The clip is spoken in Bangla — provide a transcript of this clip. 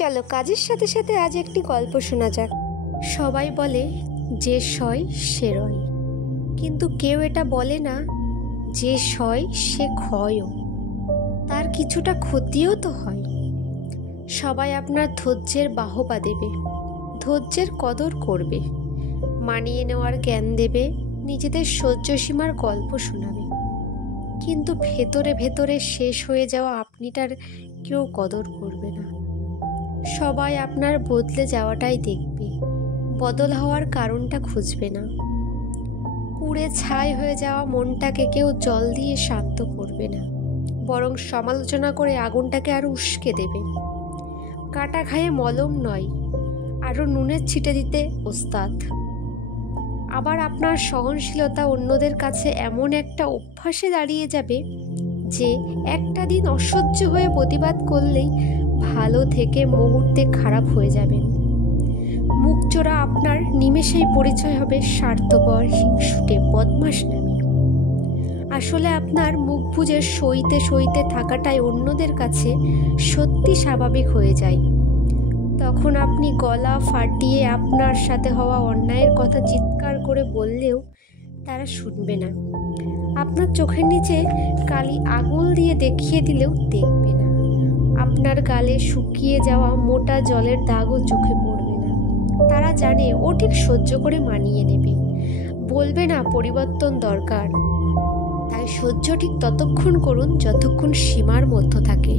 চলো কাজের সাথে সাথে আজ একটি গল্প শোনা যাক। সবাই বলে যে সয় সে রয়, কিন্তু কেউ এটা বলে না যে সয় সে ক্ষয়ও, তার কিছুটা ক্ষতিও তো হয়। সবাই আপনার ধৈর্যের বাহবা দেবে, ধৈর্যের কদর করবে, মানিয়ে নেওয়ার জ্ঞান দেবে, নিজেদের সহ্য সীমার গল্প শোনাবে, কিন্তু ভেতরে ভেতরে শেষ হয়ে যাওয়া আপনিটার কেউ কদর করবে না। সবাই আপনার বদলে যাওয়াটাই দেখবে, বদল হওয়ার কারণটা খুঁজবে না। পুড়ে ছাই হয়ে যাওয়া মনটাকে কেউ জল দিয়ে শান্ত করবে না, বরং সমালোচনা করে আগুনটাকে আরো উস্কে দেবে। কাটা ঘায়ে মলম নয়, আরো নুনের ছিটে দিতে ওস্তাদ। আবার আপনার সহনশীলতা অন্যদের কাছে এমন একটা অভ্যাসে দাঁড়িয়ে যাবে যে একটা দিন অসহ্য হয়ে প্রতিবাদ করলেই ভালো থেকে মুহূর্তে খারাপ হয়ে যাবেন। মুখ চোরা আপনার নিমেষেই পরিচয় হবে স্বার্থপর, হিংসুটে, বদমাশ নামে। আসলে আপনার মুখ বুজে সইতে সইতে থাকাটাই অন্যদের কাছে সত্যি স্বাভাবিক হয়ে যায়। তখন আপনি গলা ফাটিয়ে আপনার সাথে হওয়া অন্যায়ের কথা চিৎকার করে বললেও তারা শুনবে না। আপনার চোখের নিচে কালি আঙুল দিয়ে দেখিয়ে দিলেও দেখবে না। আপনার গালে শুকিয়ে যাওয়া মোটা জলের দাগও চোখে পড়বে না। তারা জানে ও ঠিক সহ্য করে মানিয়ে নেবে, বলবে না পরিবর্তন দরকার। তাই সহ্য ঠিক ততক্ষণ করুন যতক্ষণ সীমার মধ্যে থাকে।